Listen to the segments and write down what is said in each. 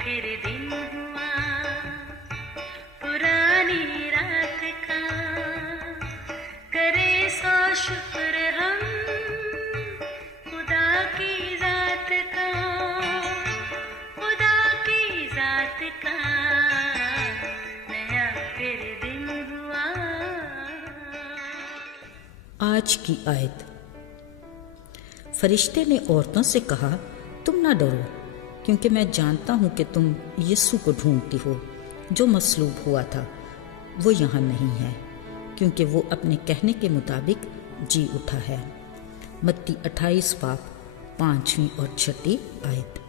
फिर दिन हुआ पुरानी रात का, करे सो शुक्र हम खुदा की जात का, खुदा की जात का, नया फिर दिन हुआ। आज की आयत। फरिश्ते ने औरतों से कहा, तुम ना डरो, क्योंकि मैं जानता हूं कि तुम यीशु को ढूंढती हो जो मसलूब हुआ था। वो यहाँ नहीं है, क्योंकि वो अपने कहने के मुताबिक जी उठा है। मत्ती 28 बाब 5वीं और 6वीं आयत।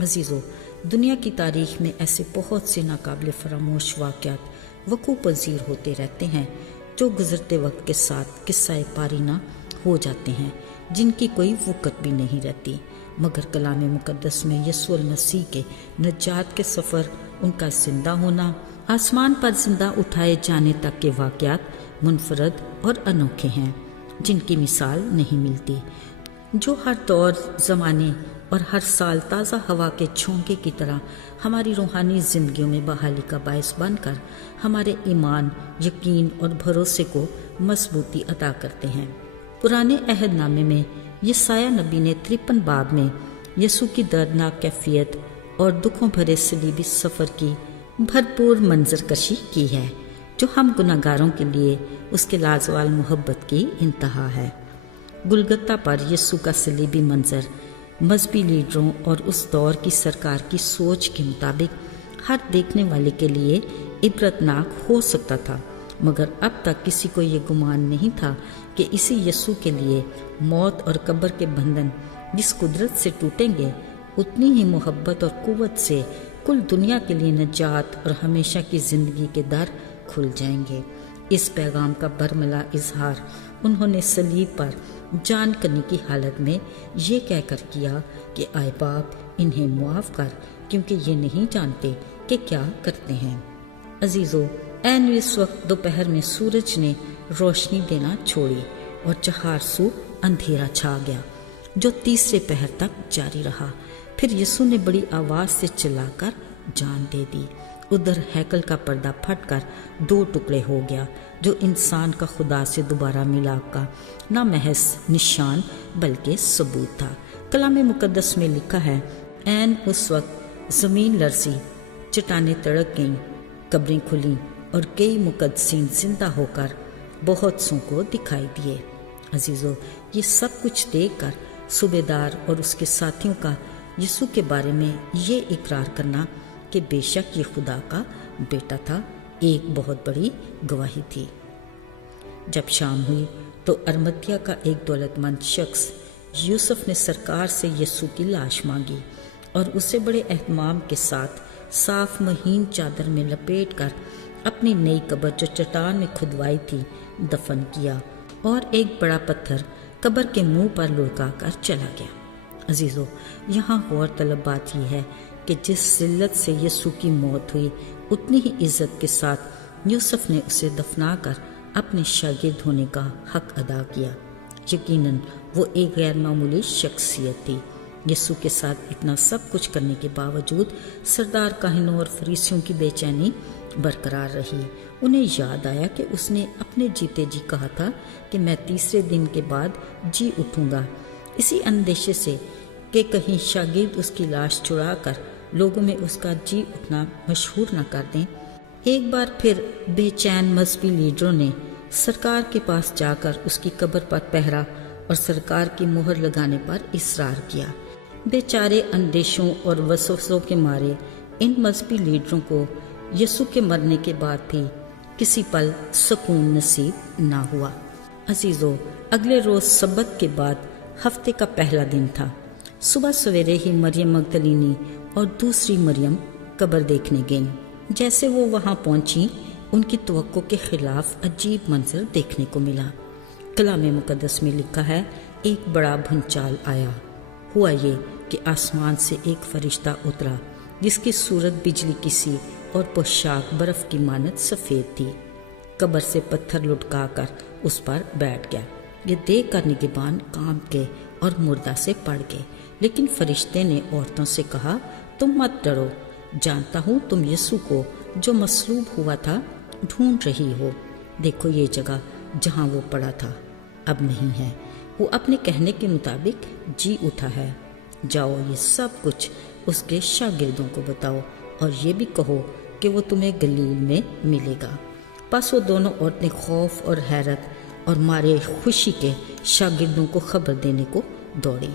अजीज़ों, दुनिया की तारीख में ऐसे बहुत से नाकाबिल फरामोश वाक़यात वक़ू पज़ीर होते रहते हैं जो गुज़रते वक्त के साथ किस्सा पारीना हो जाते हैं, जिनकी कोई वक़्त भी नहीं रहती। मगर कलाम मुक़द्दस में यीशु मसीह के नजात के सफ़र, उनका जिंदा होना, आसमान पर जिंदा उठाए जाने तक के वाक़यात मुनफरद और अनोखे हैं, जिनकी मिसाल नहीं मिलती, जो हर दौर ज़माने और हर साल ताज़ा हवा के झोंके की तरह हमारी रूहानी ज़िंदगियों में बहाली का बायस बनकर हमारे ईमान, यकीन और भरोसे को मजबूती अता करते हैं। पुराने अहदनामे में यसाया नबी ने 53 बाब में यीशु की दर्दनाक कैफियत और दुखों भरे सलीबी सफ़र की भरपूर मंजरकशी की है, जो हम गुनाहगारों के लिए उसके लाजवाल मोहब्बत की इंतहा है। गुलगत्ता पर यीशु का सलीबी मंजर मजहबी लीडरों और उस दौर की सरकार की सोच के मुताबिक हर देखने वाले के लिए इबरतनाक हो सकता था, मगर अब तक किसी को ये गुमान नहीं था कि इसी यीशु के लिए मौत और कब्र के बंधन जिस कुदरत से टूटेंगे, उतनी ही मोहब्बत और कुव्वत से कुल दुनिया के लिए नजात और हमेशा की ज़िंदगी के दर खुल जाएंगे। इस पैगाम का बरमला इजहार उन्होंने सलीब पर जान करने की हालत में ये कहकर किया कि आए बाप, इन्हें मुआफ़ कर, क्योंकि ये नहीं जानते कि क्या करते हैं। अजीज़ों, ऐन इस वक्त दोपहर में सूरज ने रोशनी देना छोड़ी और चहारसू अंधेरा छा गया, जो तीसरे पहर तक जारी रहा। फिर यीशु ने बड़ी आवाज़ से चिल्लाकर जान दे दी। उधर हैकल का पर्दा फटकर 2 टुकड़े हो गया, जो इंसान का खुदा से दोबारा मिलाप का न महज निशान बल्कि सबूत था। कलाम मुकद्दस में लिखा है, ऐन उस वक्त ज़मीन लरज़ी, चट्टानें तड़क गईं, कब्रें खुलीं और कई मुकद्दसीन जिंदा होकर बहुत सौ को दिखाई दिए। अजीज़ों, ये सब कुछ देखकर सूबेदार और उसके साथियों का यीशु के बारे में ये इकरार करना कि बेशक ये खुदा का बेटा था, एक बहुत बड़ी गवाही थी। जब शाम हुई तो अरमतिया का एक दौलतमंद शख्स यूसुफ ने सरकार से यीशु की लाश मांगी और उसे बड़े एहतमाम के साथ साफ महीन चादर में लपेट कर अपनी नई कब्र जो चट्टान में खुदवाई थी दफन किया और एक बड़ा पत्थर कब्र के मुंह पर लुढ़का कर चला गया। अजीज़ों, यहाँ गौरतलब बात यह है कि जिस जिल्लत से यीशु की मौत हुई, उतनी ही इज्जत के साथ यूसुफ ने उसे दफना कर अपने शागिर्द होने का हक अदा किया। यकीनन वो एक गैर मामूली शख्सियत थी। यीशु के साथ इतना सब कुछ करने के बावजूद सरदार काहिनों और फरीसियों की बेचैनी बरकरार रही। उन्हें याद आया कि उसने अपने जीते जी कहा था कि मैं तीसरे दिन के बाद जी उठूंगा। इसी अंदेशे से कि कहीं शागिर्द उसकी लाश चुरा कर लोगों में उसका जी उठना मशहूर न कर दें, एक बार फिर बेचैन मजहबी लीडरों ने सरकार के पास जाकर उसकी कब्र पर पहरा और सरकार की मुहर लगाने पर इसरार किया। बेचारे अंदेशों और वसवसों के मारे इन मजहबी लीडरों को यीशु के मरने के बाद भी किसी पल सुकून नसीब ना हुआ। अजीज़ों, अगले रोज़ सब्बत के बाद हफ्ते का पहला दिन था। सुबह सवेरे ही मरियम मगदलीनी और दूसरी मरियम कब्र देखने गईं। जैसे वो वहाँ पहुँची, उनकी तवक्को के खिलाफ अजीब मंजर देखने को मिला। कलाम मुकद्दस में लिखा है, एक बड़ा भूचाल आया। हुआ ये कि आसमान से एक फरिश्ता उतरा जिसकी सूरत बिजली की सी और पोशाक बर्फ की मानत सफ़ेद थी। कब्र से पत्थर लुढ़का कर उस पर बैठ गया। ये देख कर निगहबान कांप गए और मुर्दा से पड़ गए। लेकिन फरिश्ते ने औरतों से कहा, तुम मत डरो, जानता हूँ तुम यीशु को जो मसलूब हुआ था ढूंढ रही हो। देखो ये जगह जहाँ वो पड़ा था अब नहीं है। वो अपने कहने के मुताबिक जी उठा है। जाओ ये सब कुछ उसके शागिर्दों को बताओ और ये भी कहो कि वो तुम्हें गलील में मिलेगा। बस वो दोनों औरतें खौफ और हैरत और मारे खुशी के शागिर्दों को खबर देने को दौड़ी।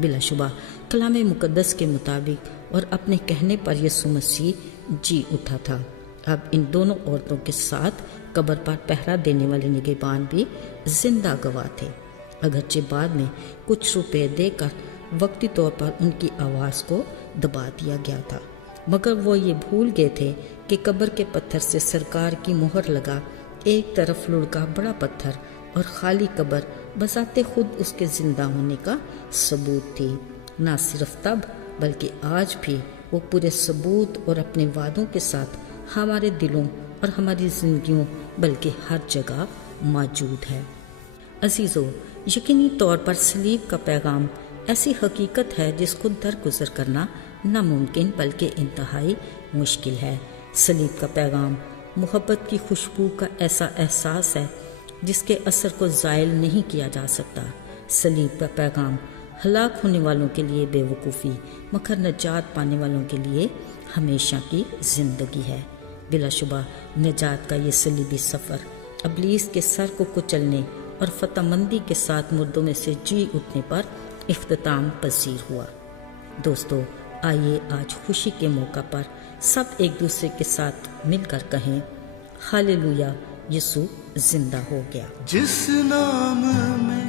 बिलाशुबा कलाम मुकद्दस के मुताबिक और अपने कहने पर यीशु मसीह जी उठा था। अब इन दोनों औरतों के साथ कब्र पर पहरा देने वाले निगहबान भी जिंदा गवाह थे। अगरचे बाद में कुछ रुपए देकर वक्ती तौर पर उनकी आवाज़ को दबा दिया गया था, मगर वो ये भूल गए थे कि कब्र के पत्थर से सरकार की मोहर लगा एक तरफ लुढ़का बड़ा पत्थर और खाली कब्र बजाते खुद उसके जिंदा होने का सबूत थी। ना सिर्फ तब बल्कि आज भी वो पूरे सबूत और अपने वादों के साथ हमारे दिलों और हमारी जिंदगियों बल्कि हर जगह मौजूद है। अजीज़ों, यकीनी तौर पर सलीब का पैगाम ऐसी हकीकत है जिसको दरगुजर करना नामुमकिन बल्कि इंतहाई मुश्किल है। सलीब का पैगाम मोहब्बत की खुशबू का ऐसा एहसास है जिसके असर को ज़ायल नहीं किया जा सकता। सलीब का पैगाम हलाक होने वालों के लिए बेवकूफ़ी मगर नजात पाने वालों के लिए हमेशा की ज़िंदगी है। बिलाशुबा नजात का ये सलीबी सफ़र इब्लीस के सर को कुचलने और फतहमंदी के साथ मुर्दों में से जी उठने पर इख्तिताम पसीर हुआ। दोस्तों, आइए आज खुशी के मौका पर सब एक दूसरे के साथ मिलकर कहें, हालेलुया, यीशु जिंदा हो गया। जिस नाम में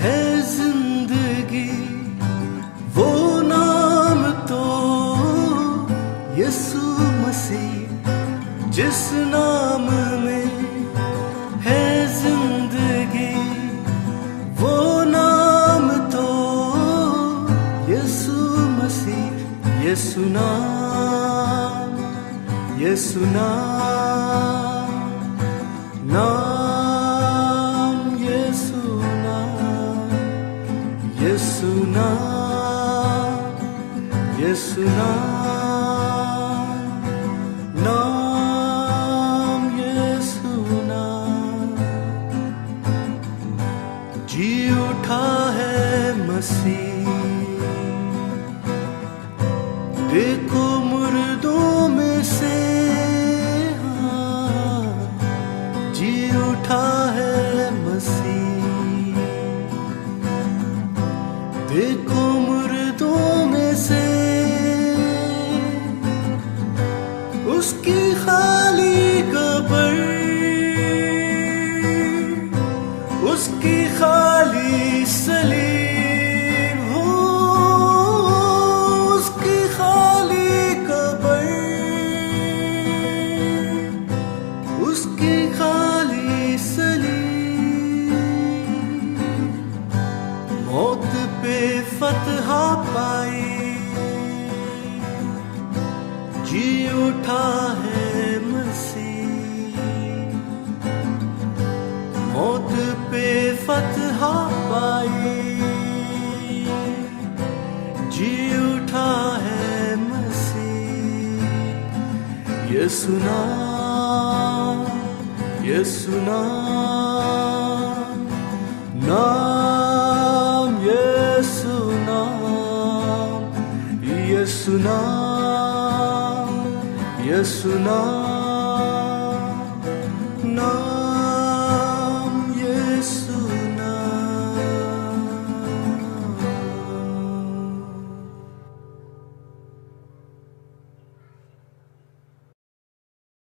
है जिंदगी वो नाम तो यीशु मसीह। जिस नाम में है जिंदगी वो नाम तो यीशु मसीह। यीशु नाम, यीशु नाम, नाम यीशु नाम, यीशु नाम, यीशु नाम, नाम यीशु नाम। जी उठा है मसीह, देखो मुर्दों में से जी उठा है मसीह। देखो मुर्दों में से उसकी खाली कब्र, उसकी खाली सलीब हो, उसकी खाली कब्र, उसकी खाली सलीब। मौत पे फतह पाई, जी उठा है मसीह। मौत पे फतह पाई, जी उठा है मसीह। यीशु नाम, यीशु नाम, नाम यीशु नाम, यीशु नाम, यीशु नाम।